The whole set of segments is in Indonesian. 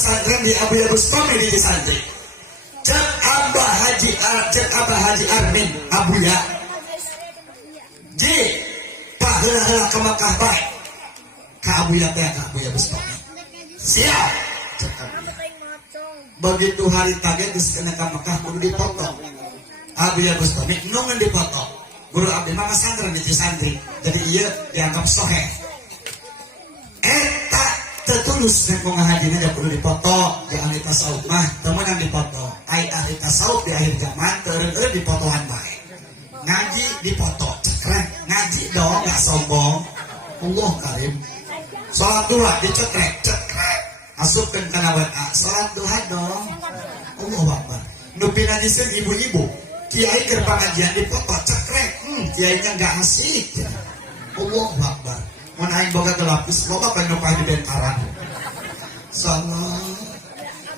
pesantren di Abu Bustami di santri. Cek Abah Haji Armin Abuya. Ji, Pak heula ke Mekah baik. Ka Abuya teh ka Abuya Bustami. Siap. Cek Abuya. Begitu hari tage geus kena ka Mekah kudu dipotong. Abuya Bustami nungan dipotong. Guru abdi mah pesantren di santri. Jadi ieu dianggap soheh. Eta tertulus dan pengahajinya dia perlu dipoto di ahli tasawuf mah teman yang dipoto ahli tasawuf di akhir zaman terus dipotohan baik ngaji dipoto cekrek ngaji dong gak sombong Allah karim sholat duha dicekrek masukkan kana WA sholat duha dong Allah akbar nupi ngajiseun ibu-ibu kiai keur pengajian dipoto cekrek kiainya gak asik Allah akbar mun aing boga gelapis loba penopah di bentaran. Salah.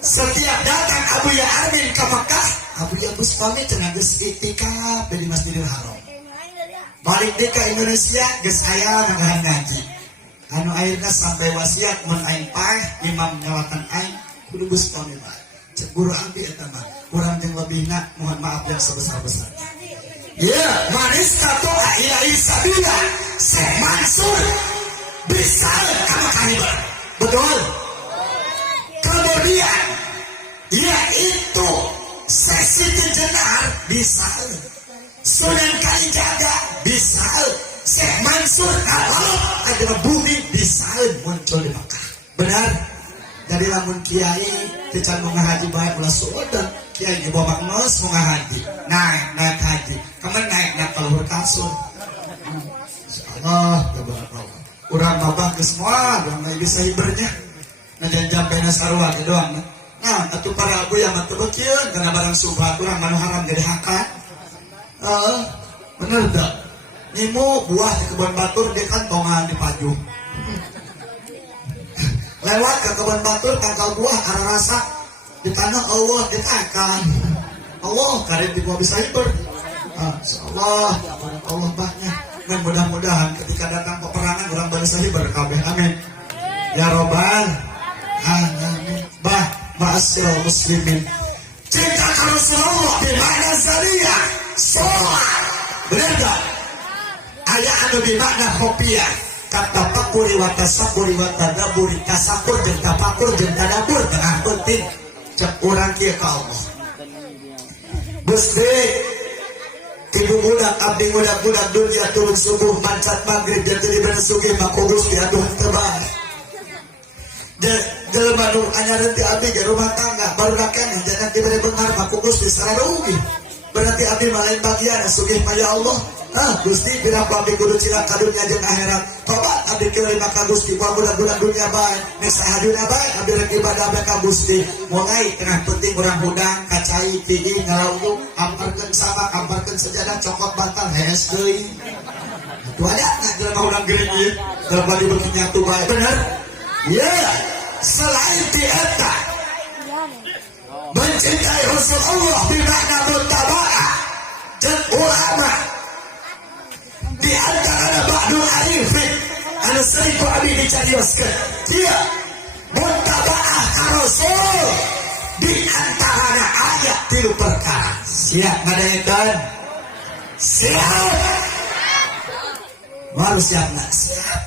Setiap datang Abuya Armin ke Mekah, Abuya Bustami cenah geus iktikaf di Masjidil Haram. Balik deui ka Indonesia geus aya ngahan ngaji. Anu akhirna sampai wasiat mun aing paeh imam nyawatan aing kudu Bustami bae. Cek guru abdi eta mah, urang jeung lebihna mohon maaf yang sebesar-besarnya. Ya, manis tato ayai sabila Syekh Mansur bisa kamu kaliber betul. Kemudian yaitu sesi jenar bisa Sunan Kalijaga bisa Syekh Mansur kalau ada bumi bisa muncul di Mekah benar. Jadi lamun kiai kita mau ngahaji baik ulah suudan kiai di bawah nos mau ngahaji naik haji kamu naik keluar kasur insyaallah tabarakallah urang babah ke semua urang bisa hibernya nah jangan sampai nasarwa ke doang nah atuh para abu yang mah tebeukeun karena barang subhat urang manu haram jadi hakat bener dah nimu buah di kebun batur di kantongan di pajuh lewat ke kebun batur tangkal buah arah rasa di tanah Allah ditekan Allah karim di bawah bisa hiber insyaallah Allah banyak dan mudah-mudahan ketika datang peperangan orang bisa hiber kabeh amin ya robbal alamin ma'asyiral muslimin cinta ke Rasulullah di makna zaliyah sholat bener gak ayat anu di makna khofiyah kata pakuri wa tasaburi wa tadaburi tasakur jeung tafakur jeung tadabur tengah penting cek urang kieu ka Allah Gusti ibu budak abdi budak dunia turun subuh mancat maghrib dan jadi bersugih maku Gusti aduh tebal jelema nu anyar ti abdi ge rumah tangga baru rakeneh jangan diberi bengar maku Gusti sararugi berarti abdi malain bagian sugih maya Allah Gusti bilang abdi kudu cilaka dunia jeung akhirat tobat abdi kieu ka Gusti ku budak-budak dunia bae nek sahaduna bae abdi rek ibadah bae ka Gusti moal tengah penting urang hudang kacai pigi ngalaung amparkeun sabak amparkeun sejadah cokot bantal hees deui atuh ada jelema urang geuning ieu jelema dibeuki nyatu bae bener ya selain ti eta mencintai Rasulullah di makna mutaba'ah dan ulama di antara ba'dul arifin anu sering ku abdi dicarioskeun dia mutaba'ah ka Rasul di antara ayat 3 perkara siap ngadaekeun siap baru siap nak siap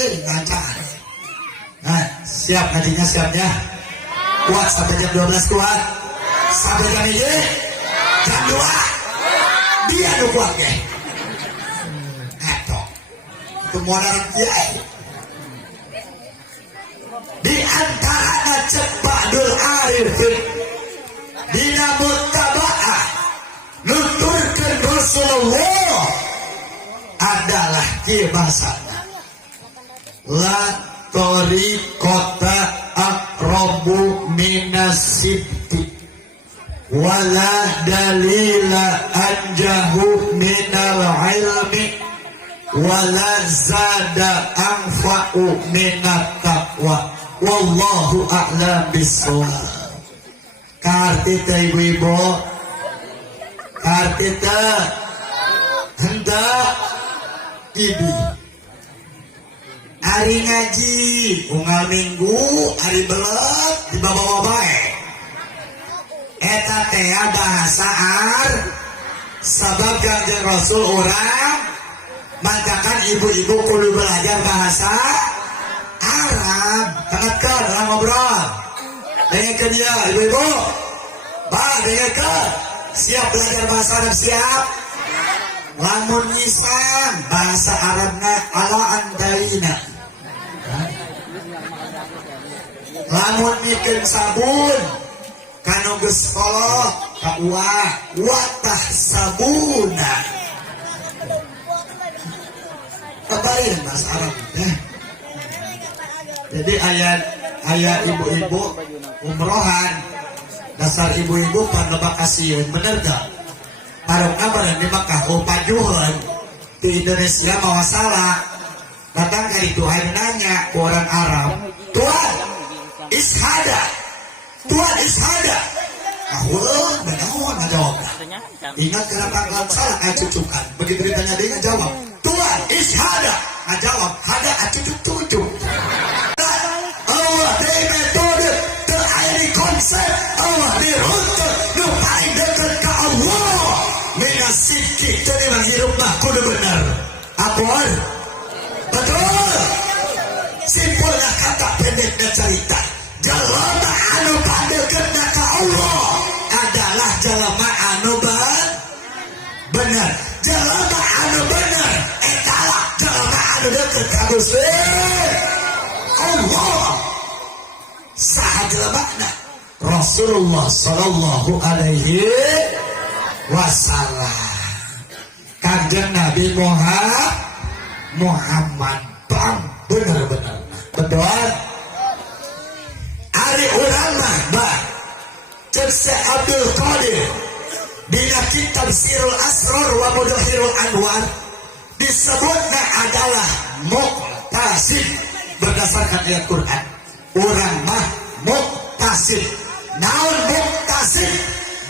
lancar nah siap ngajinya siapnya kuat sampai jam 12 kuat sampai jam 1 jam 2 dia nu kuat ge eto kemudaran kiai di antara cebadul arifin dina mutaba'ah nuturkeun Rasulullah adalah kieu bahasana la tariqata aqrabu minasibti wala dalila anjahu minal ilmi wala zada anfa'u minat taqwa wallahu a'lam bissawab kartita ibu-ibu kartita hendak ibu Ari ngaji unggal minggu ari belet dibawa bae eta teh bahasa sabab Kanjeng Rasul orang mengatakan ibu-ibu kudu belajar bahasa Arab. Dengarkan dalam ngobrol. Dengarkan ya ibu-ibu. Bah dengarkan. Siap belajar bahasa Arab siap. Lamun nyisan bahasa Arabna ala andaina. Lamun mikir sabun kanu geus kolot ka watah sabuna. Kebarin bahasa Arab ya. Jadi ayat ibu-ibu umrohan dasar ibu-ibu pada bakasiun bener gak? Taruh kabar di Makkah pajuhun di Indonesia mau salah datang ke itu air nanya ke orang Arab, Tuhan ishada wah benar jawab. Ingat kenapa kalau salah cucukan begitu ditanya dia jawab Tuhan ishada jawab ada cucuk Allah dari metode terakhir konsep Allah diruntut nu paling dekat ke Allah minasiki jadi menghirup mah kudu benar apor betul simpulnya kata pendeknya cerita jalma anu padeketna ka Allah adalah jalma anu benar jalma anu benar etalah jalma anu deket ka Gusti Allah sahaja makna Rasulullah sallallahu alaihi wasallam Kanjeng Nabi Muhammad bang benar-benar betul ari urang mah bang Syekh Abdul Qadir dina kitab Sirul Asrar wa Mudahirul Anwar disebutnya adalah muqtasid berdasarkan ayat Quran. Urang mah muqtasid. Naon muqtasid?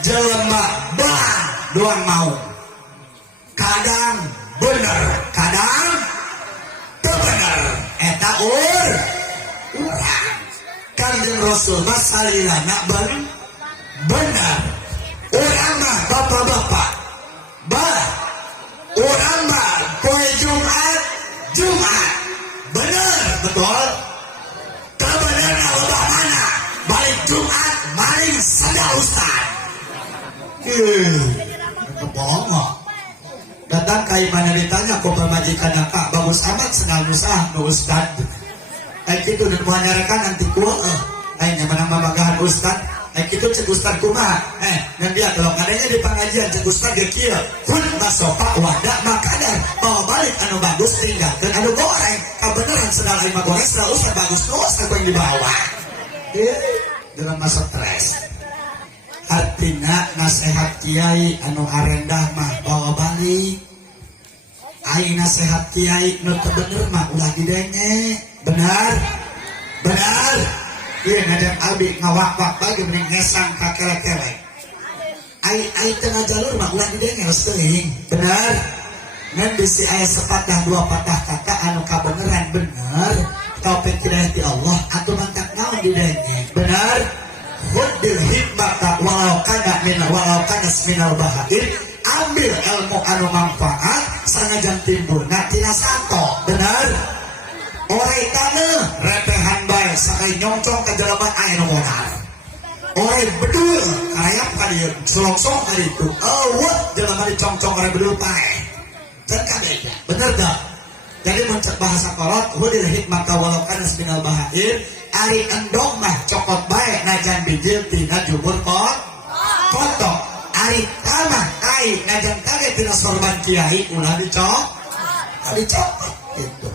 Jelema bang doang mau. Kadang bener, kadang teu bener. Eta urang. Kanjeng Rasul mah salilana bener. Urang mah bapak-bapak. Urang mah poe Jumat. Bener, betul. Kebenar lebah mana? Balik Jumat, maling sada ustad. Kebohong mah. Datang kai mana ditanya kok pemajikan kak bagus amat senang usah nu ustad. Kayak gitu dan menyarankan nanti gua lainnya menambah bagahan ustad. Kayak gitu cek ustad kumaha. Dan dia kalau adanya di pengajian cek ustad dia kia kun basopak wadah makanan bawa balik anu bagus tinggal dan anu goreng kebenaran sedang lima goreng sedang ustad bagus terus aku yang dibawa dalam masa stres. Artinya nasihat kiai anu arendah mah bawa balik ai nasihat kiai nu teu bener mah ulah didenge benar iya ngadang abi ngawak-wak bagi mending ngesang kakelek-kelek ai tengah jalur mah ulah didenge harus teuing benar ngan bisi aya sepatah dua patah kata anu kabeneran bener taufik hidayah ti Allah atuh mantap naon didenge benar khudil hikmata walau kana minal bahair ambil ilmu anu manfaat sanajan timbulna tina sato benar Orai tanah repehan bae sakai nyongcong ke jalanan air modal. Orai bedul karayap kali selongsong kali itu. Awet jalanan dicongcong orai bedul pae. Dan kadenya bener gak? Jadi mencet bahasa kolot hudil hikmata walau kana minal bahair ari endong mah cokot bae najan bijil tina jubur kotok. Ari tamah kai najan kage tina sorban kiai ulah dicokot gitu.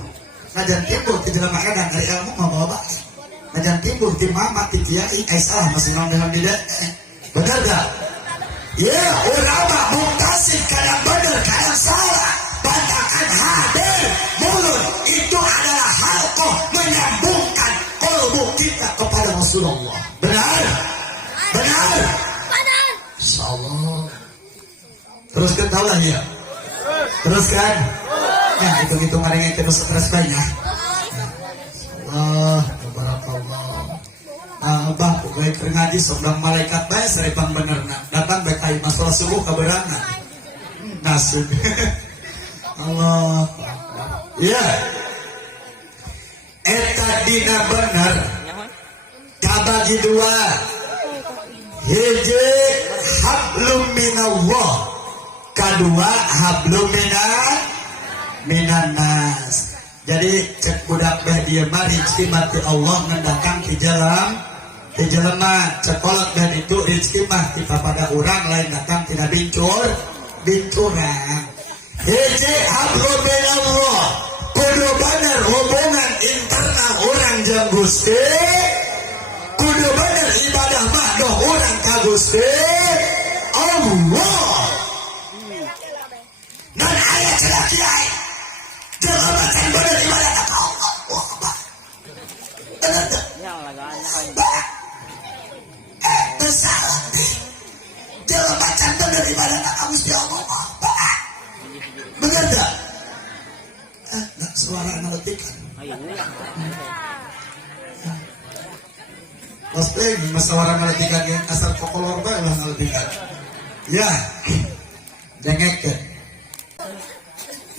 Najan timbul di dalam edan dari ilmu membawa baik. Najan timbul di mama di kiai salah masih nong dalam tidak benar gak? Ya ulama muktasib kadang benar kadang salah bantakan hadir mulut itu adalah halqoh menyambungkan kolbu kita kepada Rasulullah benar? Insyaallah teruskan tahu lah ya teruskan ya hitung-hitung ada yang terus stres banyak Abah baik ngaji sebelah malaikat bae sarepang benerna datang baik ai masalah subuh kaberangan nasib Allah ya eta dina bener kabagi dua hiji hablum minallah kadua hablum minan nas. Jadi cek budak beh dia mari rezeki mati Allah ngendakang di jelema cekolot dan itu rezeki mah di papada urang lain datang tina binturang hiji hablum minallah kudu bener hubungan internal orang jeung Gusti kudu bener ibadah mah doh urang ka Gusti Allah dan ayat cedak kiai jelema can bener ibadah ka Allah wah bah bener teh bah salah deh jelema can bener ibadah ka Gusti Allah bah bener dah suara analitikan pasti masalah analitikan yang asal kokolor bae lah analitikan ya dengekeun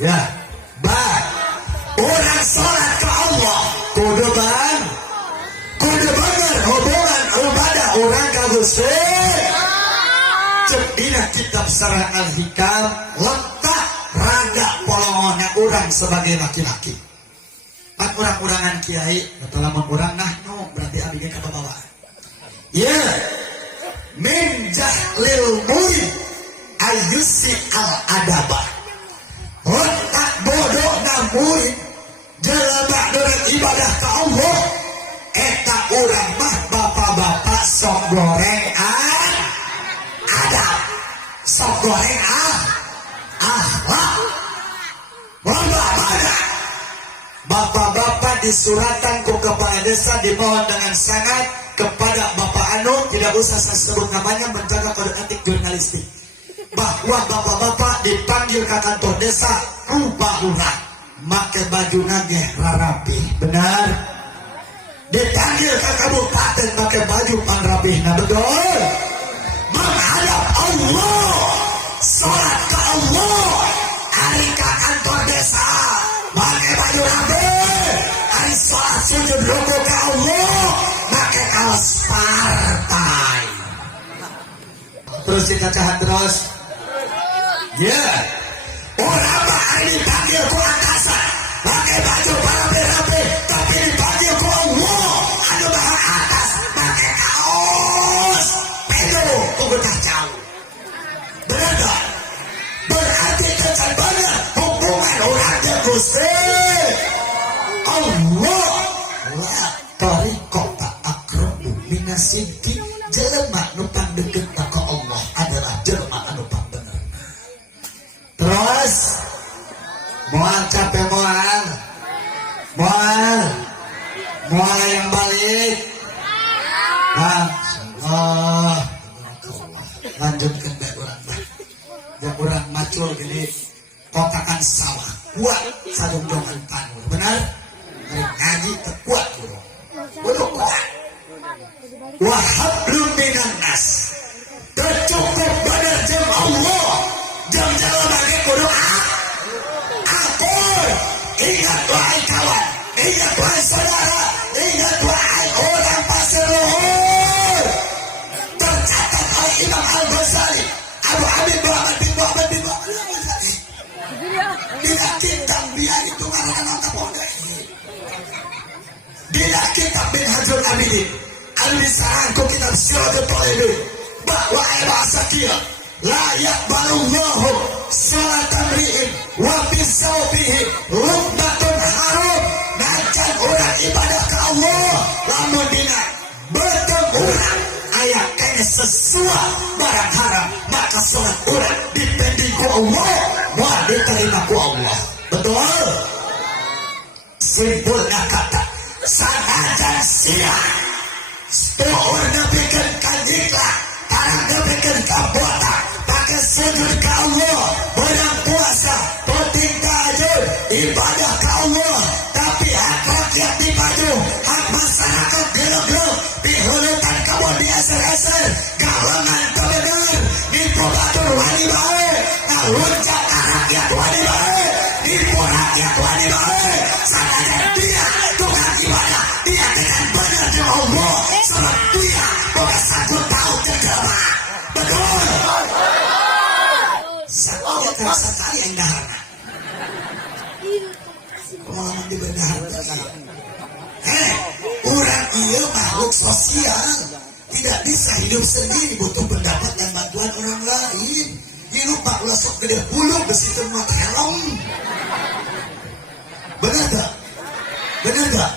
ya bah orang salat ke Allah kudu bener hubungan ibadah orang ka Gusti cek dina kitab Sarah Al-Hikam letak raga polongannya orang sebagai laki-laki pat orang-orangan kiai atau lamun orang nahnu berarti abdi ka bawa ya min jahlil mui ayusi al adaba otak bodoh namun jelema dengan ibadah ka Allah eta urang mah bapak-bapak sok goreng adab sok goreng akhlak bapak-bapak disuratan ke kepala desa dimohon dengan sangat kepada Bapak Anu tidak usah saya sebut namanya menjaga kode etik jurnalistik bahwa bapak-bapak dipanggil ke kantor desa rubah-urah make baju nage rapi benar dipanggil ke kabupaten make baju panrapi nah betul menghadap Allah salat ke Allah hari ke kantor desa pakai baju rapi hari salat sujud rukuk ke Allah pakai kaos partai terus kita cahat terus ya orang mah hari dipanggil ku angkasa pakai baju rapi tapi dipanggil ku Allah anu maha atas pakai kaos pedo ku betah jauh bener gak? Berarti kecan bener hubungan orang yang Gusti Allah la tariqata aqrabu minasidki jelema nu pandeukeut ka Allah adalah jelema anu bener terus moal capek moal yang balik lanjutkan bae urang yang orang macul gini kotakan sawah kuat sadung-dungan tanur benar ngaji terkuat kudu kuat wahablum minan nas tercukup bener jeung Allah jeung jalma ge kudu akur ingat wahai kawan ingat wahai saudara ingat wahai orang pasir luhur tercatat oleh Imam Al-Ghazali Abu Habib Muhammad bin Muhammad bin Muhammad Al-Ghazali bila kitab biar itu ngarangan kapolda bila kitab bin Hajjul Abidin al-Misarangku kitab Sirajul Talibin bahwa bahasa kia layak balullahu salatan ri'in wa bisawbihi rukbatun harum najan orang ibadah ke Allah lamun dina beteng orang ayat kayaknya sesuai barang haram maka sholat orang dipending ku Allah mau diterima ku Allah betul simpulnya kata sanajan siang pohon nabikan kanjiklah tarang nabikan kabota pakai sujud ke Allah berang puasa penting tahajud ibadah ke Allah tapi hak rakyat dibaju hak masyarakat gelap-gelap pihul baik. Sadaya dia tukang ibadah, dia dengan benar dengan Allah. Sebab dia boga sanggup tahu jelema. Betul. Sakit terasa kali yang dahana. Pengalaman di bendahar tadi. Orang iya makhluk sosial, tidak bisa hidup sendiri, butuh pendapat dan bantuan orang lain. Hidup pak ulah sok gede bulu besi termat helm. Benar gak? Benar gak?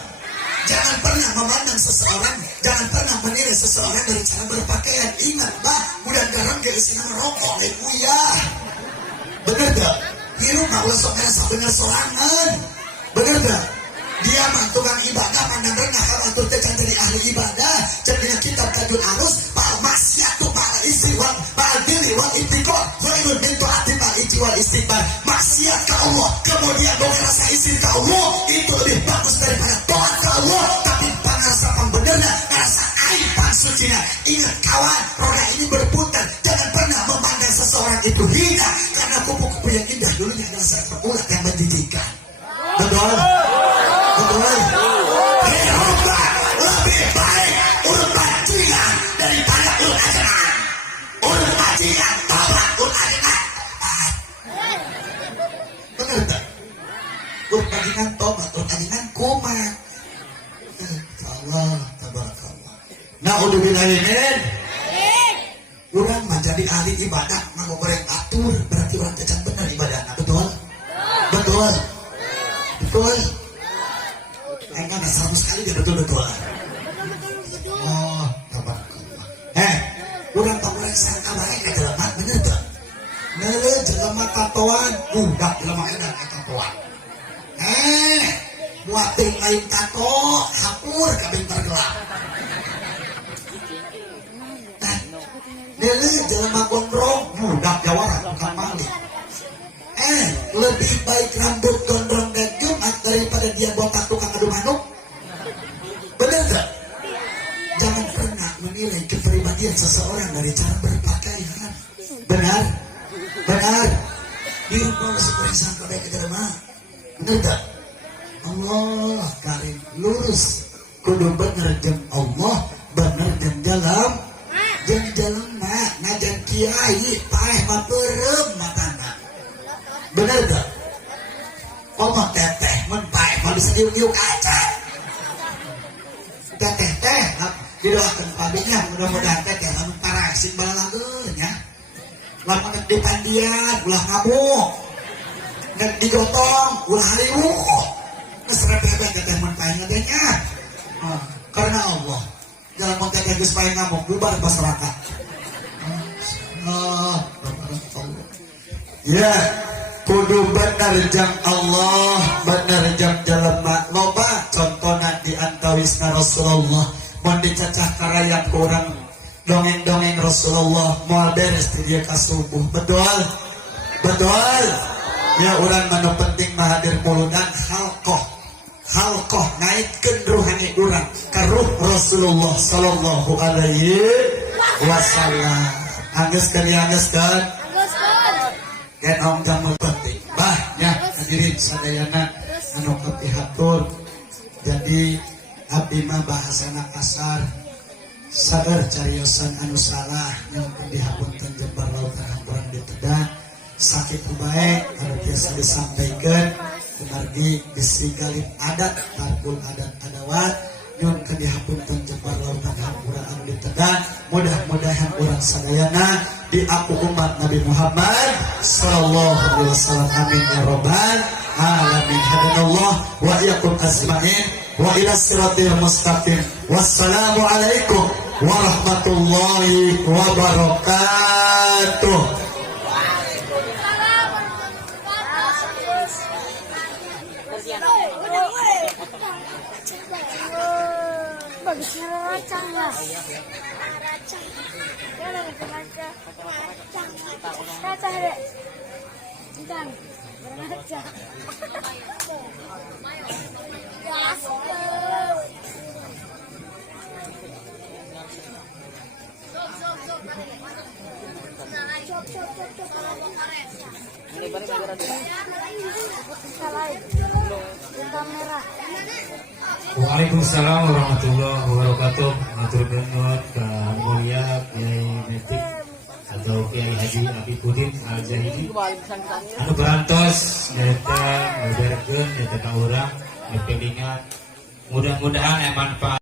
Jangan pernah memandang seseorang, jangan pernah menilai seseorang dari cara berpakaian. Ingat bah, mudah garam gak isinya merokok ya. Benar gak? Hidup pak ulah sok merasa benar sorangan. Benar gak? Dia mah tukang ibadah pandang rendah kalau atur tekan jadi ahli ibadah. Jadinya kitab kajun arus bal maksiat tuh bal istighfar bal dili wal istiqor khairun min taati bal iji wal istighfar. Maksiat ke Allah kemudian bawa rasa izin ke Allah itu lebih bagus daripada taat ke Allah. Tapi pangarasa pembenernya rasa aib pansucinya. Ingat kawan, roda ini berputar. Jangan pernah memandang seseorang itu hina karena kupu-kupu yang indah dulunya adalah seekor ulat yang menjijikkan. Betul? Lebih baik urut bajingan daripada urut ajaran. Urut bajingan tobat, urut ajaran tobat. Benar tak? Urut bajingan tobat, urut ajaran kumat. Allah, tabarakallah. Na'udzubillahimin. Orang menjadi ahli ibadah, mau goreng atur, berarti orang cacat benar ibadahnya. Betul? Betul? Betul? Enggak 100 kali dia betul-betul. Oh, tabarakallah. Urang pamorek sangka bae ka jelema bener teu? Neuleuh jelema tatoan, budak jelema edan ka tatoan. Muat teuing lain tato, hapur ka bentar gelap. Neuleuh jelema gondrong, budak jawara bukan malik. Lebih baik rambut gondrong dan Jumat daripada dia botak tukang adu manuk. Benar gak? Jangan pernah menilai kepribadian seseorang dari cara berpakaian. Benar? Benar? Hidup manusia seperti sangka baik ke jelema. Benar gak? Allah karim lurus. Kudu bener jeung Allah, bener jeung dalam. Jeung dalam mak ngajan kiai paeh mah peureum matana. Benar gak? Omong teteh menpae mau bisa diuk-iuk aja. Teteh didoakan pabinya mudah-mudahan teteh lamun parasin balalageun nya. Lamun di pandian ulah ngamuk. Nek digotong ulah hariwu. Geus repebet teteh menpae ngadenya. Karena Allah. Jangan teteh geus pae ngamuk bubar masyarakat. Ya. Kudu benar jang Allah, benar jang jelema. Loba contohna di antawisna Rasulullah. Mun dicacah karayap kurang dongeng-dongeng Rasulullah moal beres di dia ka subuh. Betul? Betul? Ya urang manu penting mahadir muludan halqoh naikkeun ruhani urang ka ruh Rasulullah sallallahu alaihi wasallam. Anggeus kan? Dan om jamu penting bahnya hadirin sadayana anu kapihatur. Jadi abdi mah bahasana kasar saeur cariosan anu salah yang dihapunten jembar lautan hampuran ditedah sakit bae anu biasa disampaikan kumargi bisi galib adat tarkul adat adawat nyun kadihapunten jembar lautan hampuran anu ditedah. Mudah-mudahan urang sadayana di aku umat Nabi Muhammad sallallahu alaihi wasallam. Amin ya rabbal alamin. Hadanallah wa iyyakum asma'in wa ila siratil mustaqim. Wassalamu alaikum warahmatullahi wabarakatuh. Bagusnya racang ya. Racang deh. Bukan. Racang. Cop. Salah. Bintang merah. Waalaikumsalam warahmatullahi wabarakatuh. Matur nuwun ka mulia Kiai Metik atau Kiai Haji Afifuddin Al-Zahidi. Anu berantos nyata ngajarkeun nyata ka urang, mudah-mudahan manfaat